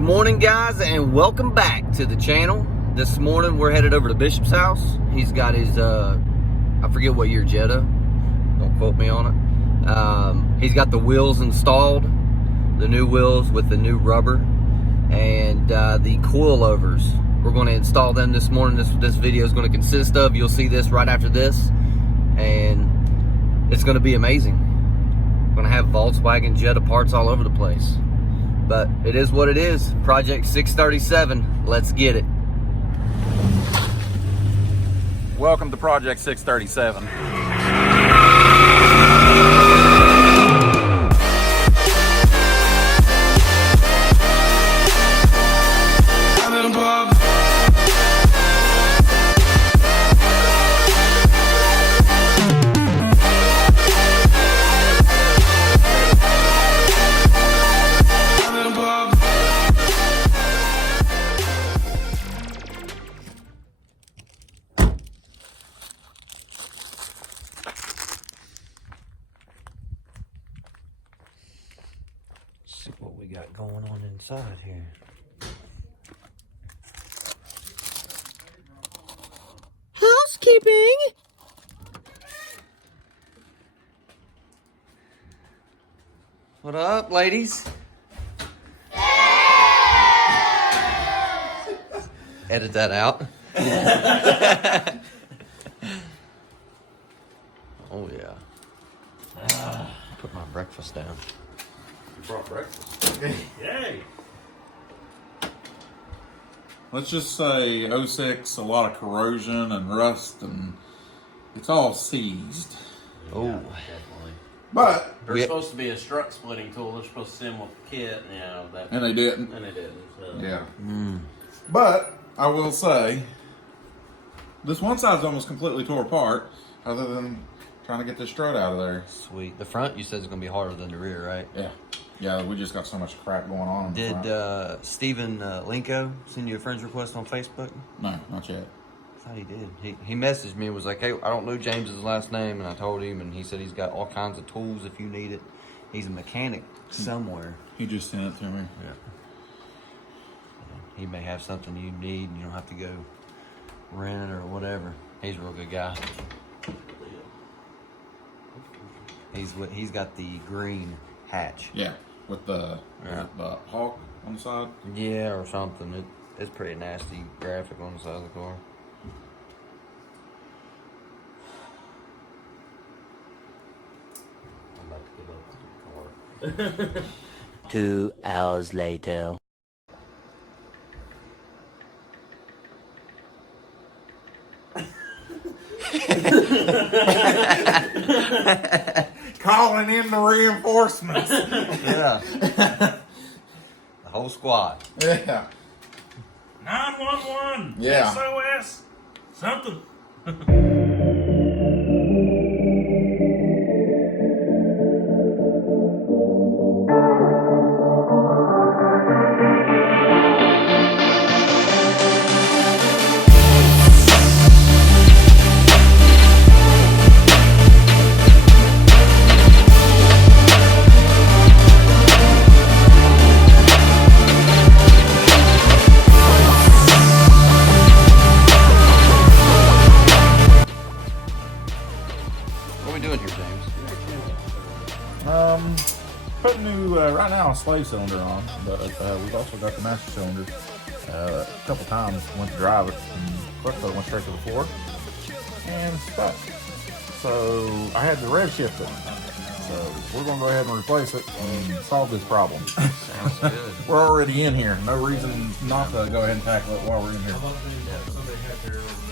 Good morning, guys, and welcome back to the channel. This morning we're headed over to Bishop's house. He's got his I forget what year Jetta, don't quote me on it. He's got the wheels installed, the new wheels with the new rubber, and the coilovers. We're going to install them this morning. This video is going to consist of, you'll see this right after this, and it's going to be amazing. We're going to have Volkswagen Jetta parts all over the place. But it is what it is. Project 637. Let's get it. Welcome to Project 637. See what we got going on inside here. Housekeeping. What up, ladies? Edit that out. Oh yeah. Put my breakfast down. You brought breakfast. Yay! Let's just say 06, a lot of corrosion and rust, and it's all seized. Oh. Yeah, definitely. But There's supposed to be a strut splitting tool. They're supposed to send with the kit, and, you know, that. and they didn't. And they didn't. So. Yeah. Mm. But I will say, this one side's almost completely tore apart, other than trying to get this strut out of there. Sweet. The front, you said, is going to be harder than the rear, right? Yeah. Yeah, we just got so much crap going on in the Did front. Steven Linko send you a friend's request on Facebook? No, not yet. I thought he did. He messaged me and was like, hey, I don't know James's last name, and I told him, and he said he's got all kinds of tools if you need it. He's a mechanic somewhere. He just sent it to me. Yeah. He may have something you need, and you don't have to go rent it or whatever. He's a real good guy. He's got the green hatch. Yeah, with the hawk on the side. Yeah, or something. It's pretty nasty graphic on the side of the car. I'm about to give up the car. 2 hours later. Calling in the reinforcements. Yeah. The whole squad. Yeah. 911. Yeah. SOS. Something. What are we doing here, James? Putting new, right now, a slave cylinder on, but we've also got the master cylinder. A couple times went to drive it, and clutch pedal went straight to the floor, and stuck. So I had to rev shift it. So we're going to go ahead and replace it and solve this problem. Sounds good. We're already in here. No reason not to go ahead and tackle it while we're in here.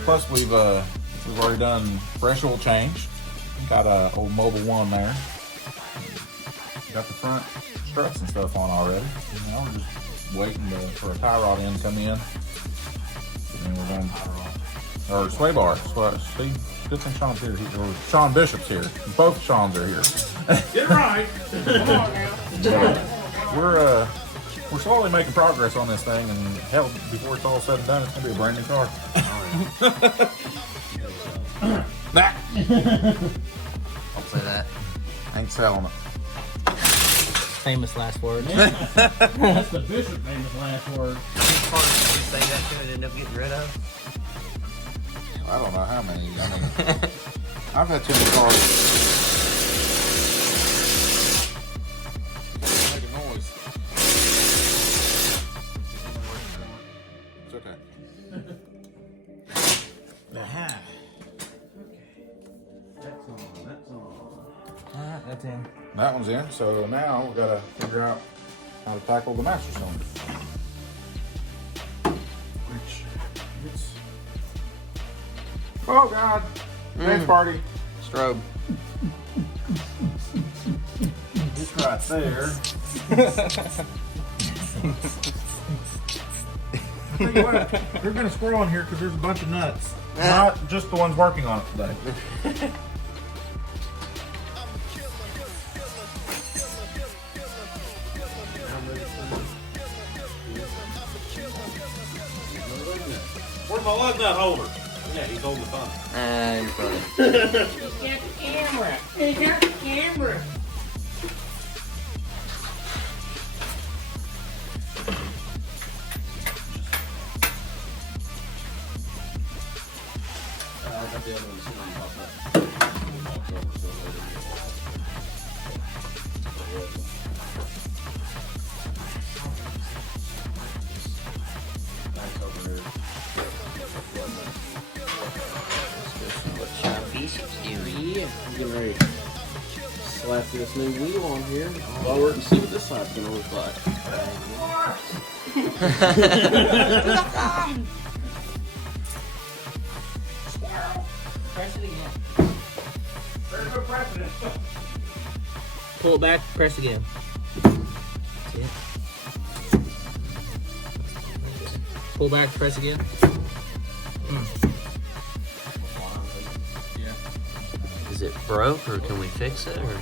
Plus, we've already done fresh oil change. Got a old Mobile One there. Got the front struts and stuff on already. You know, we're just waiting for a tie rod in to come in. And then we're going, or sway bar. See, good thing Sean's here. Sean Bishop's here. Both Seans are here. Get it right. We're slowly making progress on this thing, and hell, before it's all said and done, it's gonna be a brand new car. Nah. I'll say that. Ain't selling it. famous last words. That's the bishop famous last word. How many cars did you say that to and end up getting rid of? I don't know how many. I mean, I've had too many cars. Making noise. It's okay. That's in. That one's in, so now we've got to figure out how to tackle the master cylinder. Which it's... Oh God! Dance party. Strobe. It's right there. I tell you what, there's been a squirrel in here because there's a bunch of nuts. Not just the ones working on it today. Where's my lug nut holder? Yeah, he's holding the phone. You're funny. He's got the camera. He's got the camera. I got the other one sitting on top of Yeah. I'm getting ready to slap this new wheel on here. Lower it and see what this side's gonna look like. Press it again. There's no precedent. Pull it back, press again. That's it. Pull back, press again. Is it broke or can we fix it? Or?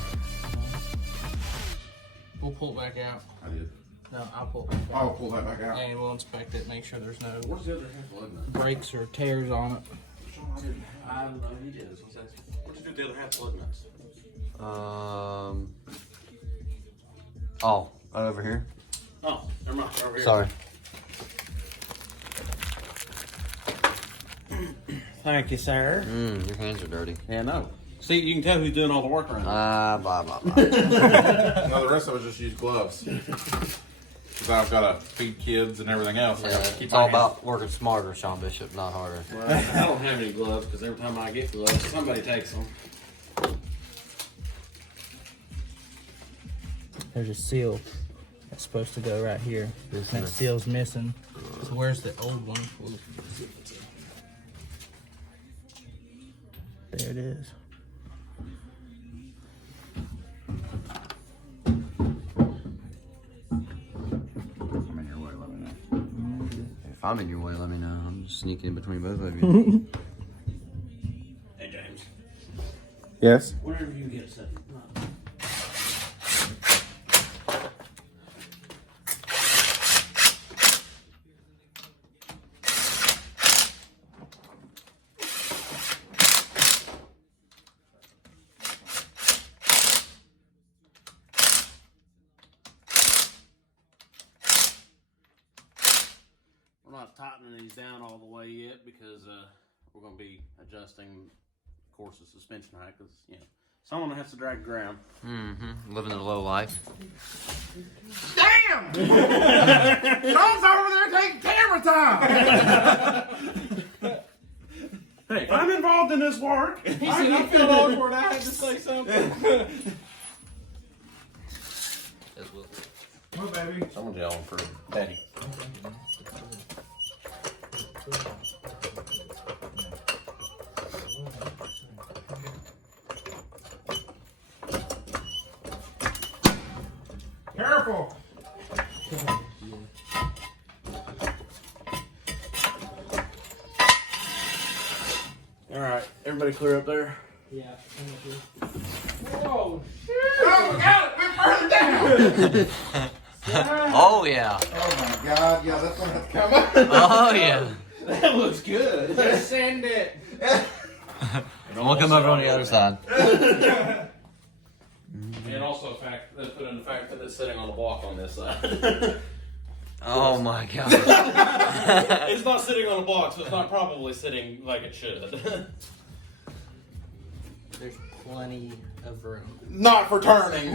We'll pull it back out. I did. No, I'll pull it back out. I'll pull that back out. And we'll inspect it, make sure there's no Where's the other half lug nut? breaks or tears on it. I don't know, he did. Where'd you do the other half lug nuts? Oh, right over here. Oh, never mind. Over here. Sorry. Thank you, sir. Your hands are dirty. Yeah, no. See, you can tell who's doing all the work around here. Blah, blah, blah. No, the rest of us just use gloves. Because I've got to feed kids and everything else. I Yeah, gotta keep it's my all hands- about working smarter, Sean Bishop, not harder. Well, I don't have any gloves because every time I get gloves, somebody takes them. There's a seal that's supposed to go right here. That seal's missing. So where's the old one? There it is. I'm in your way, let me know. If I'm in your way, let me know. I'm just sneaking in between both of you. Hey, James. Yes? Whenever you get set. We're not tightening these down all the way yet because we're going to be adjusting, of course, the suspension height because, you know, someone has to drag the ground. Living the low life. Damn! Sean's over there taking camera time! Hey, I'm involved in this work. I feel awkward. I had to say something. As well. Well, baby. Someone's yelling for Betty. Careful! All right, everybody clear up there? Yeah. Oh, we got it! We're further down! Oh, yeah. Oh my God, yeah, that's gonna have to come up. Oh, yeah. That looks good. Just send it. We'll come over on the other side. Yeah, And also put in the fact that it's sitting on a block on this side. Oh my god. It's not sitting on a block, so it's not probably sitting like it should. There's plenty of room. Not for turning.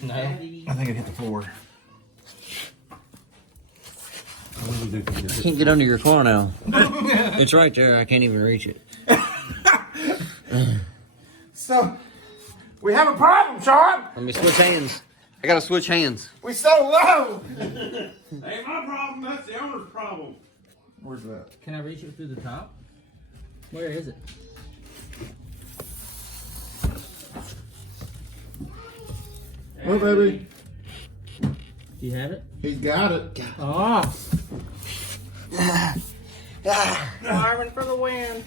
No. I think it hit the floor. I can't get under your car now. It's right there. I can't even reach it. So, we have a problem, Sean. Let me switch hands. I gotta switch hands. We so low. Ain't my problem, that's the owner's problem. Where's that? Can I reach it through the top? Where is it? Oh, baby. Do you have it? He's got it. Oh. Firing for the win.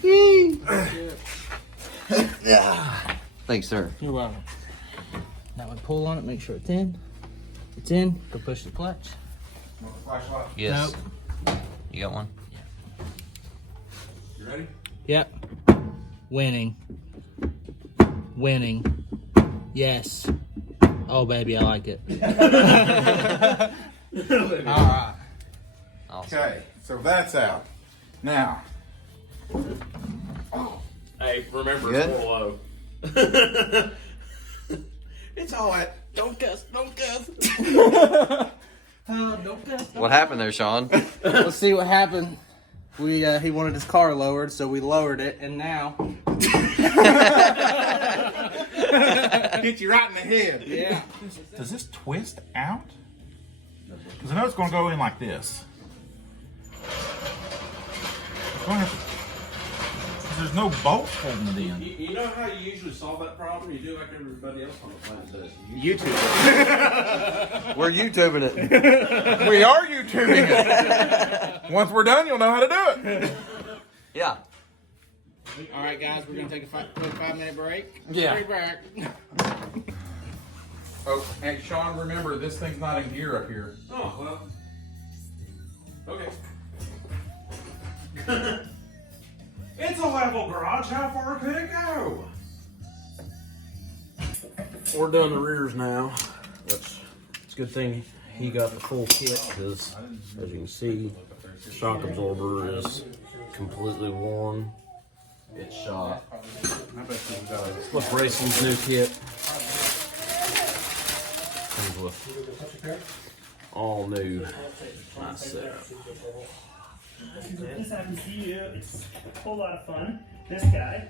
Thanks, sir. You're welcome. Now we pull on it, make sure it's in. It's in. Go push the clutch. Flashlight. Yes. Nope. You got one? You ready? Yep. Winning. Winning. Yes. Oh, baby, I like it. All right. Awesome. Okay, so that's out. Now. Hey, remember Good? it's low. It's all right. Don't cuss. Don't cuss. Don't cuss. What happened there, Sean? Let's see what happened. He wanted his car lowered, so we lowered it, and now. Hit you right in the head. Yeah. Does this twist out? Because I know it's going to go in like this. Go ahead. There's no bolts holding it in. You know how you usually solve that problem? You do like everybody else on the planet does. YouTube. We're YouTubing it. We are YouTubing it. Once we're done, you'll know how to do it. Yeah. All right, guys, we're going to take a quick 5-minute break. Yeah. Straight back. Oh, hey, Sean, remember, this thing's not in gear up here. Oh, well. Okay. It's a level garage. How far could it go? We're done the rears now, which it's a good thing he got the full kit because, as you can see, the shock absorber is completely worn. It's shot. With Racing's new kit. Comes with all new. Nice setup. Just happy to see you. It's a whole lot of fun. This guy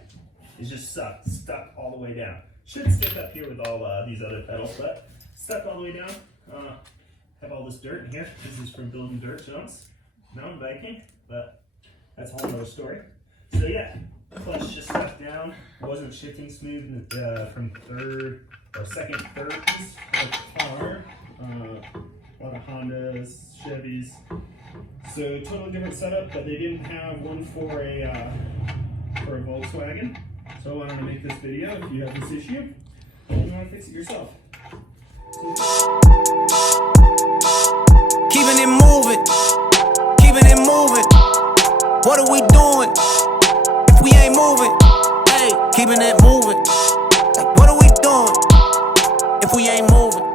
is just stuck all the way down. Should stick up here with all these other pedals, but stuck all the way down. Have all this dirt in here. This is from building dirt jumps, mountain biking, but that's a whole other story. So yeah, clutch just stuck down. Wasn't shifting smooth from second thirds of the car. A lot of Hondas, Chevys. So totally different setup, but they didn't have one for a Volkswagen. So I wanted to make this video. If you have this issue, and you want to fix it yourself. Keeping it moving, keeping it moving. What are we doing if we ain't moving? Hey, keeping it moving. Like, what are we doing if we ain't moving?